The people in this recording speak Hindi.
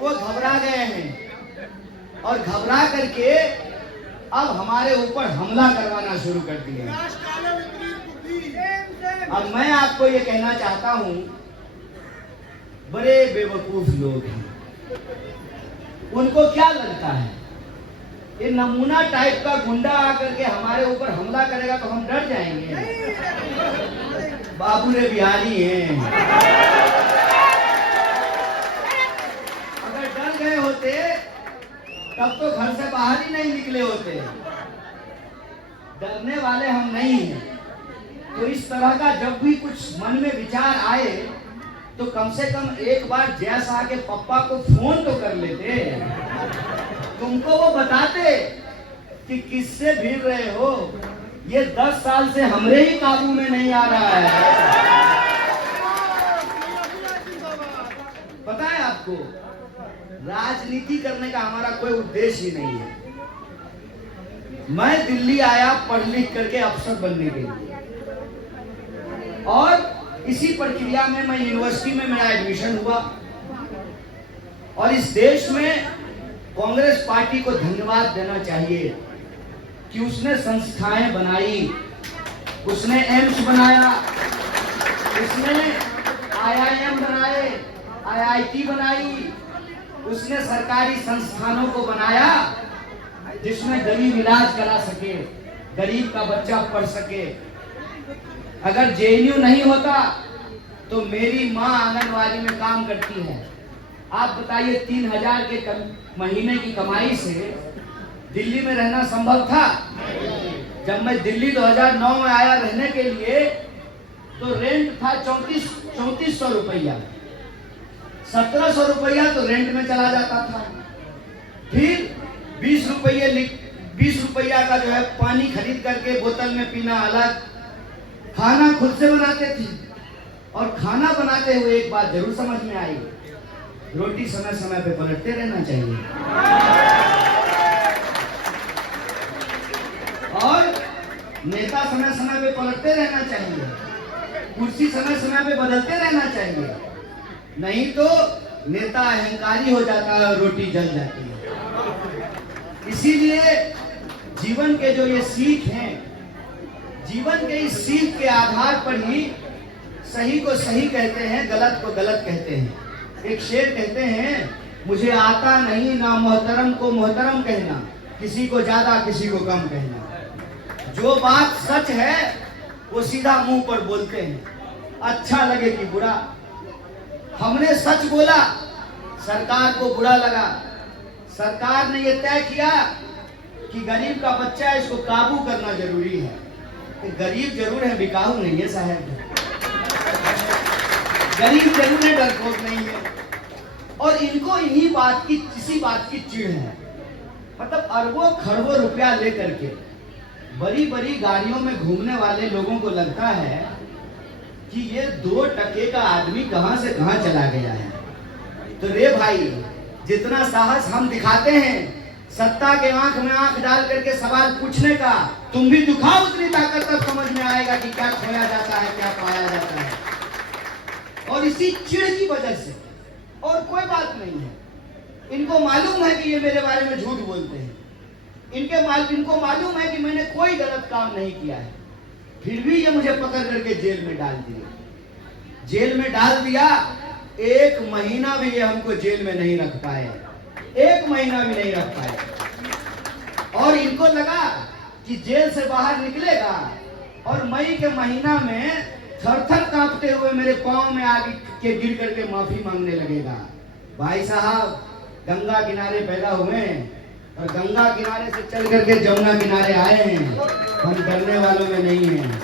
वो घबरा गए हैं और घबरा करके अब हमारे ऊपर हमला करवाना शुरू कर दिए। अब मैं आपको ये कहना चाहता हूं, बड़े बेवकूफ लोग हैं। उनको क्या लगता है ये नमूना टाइप का गुंडा आकर के हमारे ऊपर हमला करेगा तो हम डर जाएंगे? बाबू रे बिहारी हैं। अगर डर गए होते तब तो घर से बाहर ही नहीं निकले होते। डरने वाले हम नहीं हैं। तो इस तरह का जब भी कुछ मन में विचार आए तो कम से कम एक बार जैसा के पप्पा को फोन तो कर लेते, तुमको वो बताते कि किससे भिड़ रहे हो। ये 10 साल से हमरे ही काबू में नहीं आ रहा है। पता है आपको, राजनीति करने का हमारा कोई उद्देश्य ही नहीं है। मैं दिल्ली आया पढ़ लिख करके अफसर बनने के लिए, और इसी प्रक्रिया में मैं यूनिवर्सिटी में मेरा एडमिशन हुआ। और इस देश में कांग्रेस पार्टी को धन्यवाद देना चाहिए कि उसने संस्थाएं बनाई, उसने एम्स बनाया, उसने IIM बनाए, IIT बनाई, उसने सरकारी संस्थानों को बनाया जिसमें गरीब इलाज करा सके, गरीब का बच्चा पढ़ सके। अगर JNU नहीं होता तो मेरी माँ आंगनवाड़ी में काम करती है। आप बताइए 3000 के महीने की कमाई से दिल्ली में रहना संभव था? जब मैं दिल्ली 2009 में आया रहने के लिए तो रेंट था 3400 रुपया। 1700 रुपया तो रेंट में चला जाता था। फिर 20 रुपया का जो है पानी खरीद करके बोतल में पीना अलग। खाना खुद से बनाते थे, और खाना बनाते हुए एक बात जरूर समझ में आई, रोटी समय समय पे पलटते रहना चाहिए और नेता समय समय पे पलटते रहना चाहिए, कुर्सी समय समय पे बदलते रहना चाहिए। नहीं तो नेता अहंकारी हो जाता है और रोटी जल जाती है। इसीलिए जीवन के जो ये सीख हैं, जीवन के इस सीख के आधार पर ही सही को सही कहते हैं, गलत को गलत कहते हैं। एक शेर कहते हैं, मुझे आता नहीं ना मोहतरम को मोहतरम कहना, किसी को ज्यादा किसी को कम कहना। जो बात सच है वो सीधा मुंह पर बोलते हैं, अच्छा लगे कि बुरा। हमने सच बोला, सरकार को बुरा लगा। सरकार ने ये तय किया कि गरीब का बच्चा है, इसको काबू करना जरूरी है। गरीब जरूर है, बिकाऊ नहीं है साहब। गरीब जरूर है, डरपोक नहीं है। और इनको इन्हीं बात की, किसी बात की चिढ़ है। मतलब अरबों खरबों रुपया लेकर के बड़ी बड़ी गाड़ियों में घूमने वाले लोगों को लगता है कि ये 2 टके का आदमी कहां से कहां चला गया है। तो रे भाई, जितना साहस हम दिखाते हैं सत्ता के आंख में आंख डाल करके सवाल पूछने का, तुम भी दिखाओ उतनी ताकत, तब समझ में आएगा कि क्या खोया जाता है, क्या पाया जाता है। और इसी चिढ़ की वजह से, और कोई बात नहीं है, इनको मालूम है कि ये मेरे बारे में झूठ बोलते हैं। इनको मालूम है कि मैंने कोई गलत काम नहीं किया है, फिर भी ये मुझे पकड़ करके जेल में डाल दिया। जेल में डाल दिया, 1 महीना भी ये हमको जेल में नहीं रख पाए, 1 महीना भी नहीं रख पाए। और इनको लगा कि जेल से बाहर निकलेगा और मई के महीना में थर-थर कांपते हुए मेरे पांव में आगे के गिर करके माफी मांगने लगेगा। भाई साहब, गंगा किनारे पैदा हुए और गंगा किनारे से चल करके जमुना किनारे आए हैं। हम डरने वालों में नहीं हैं।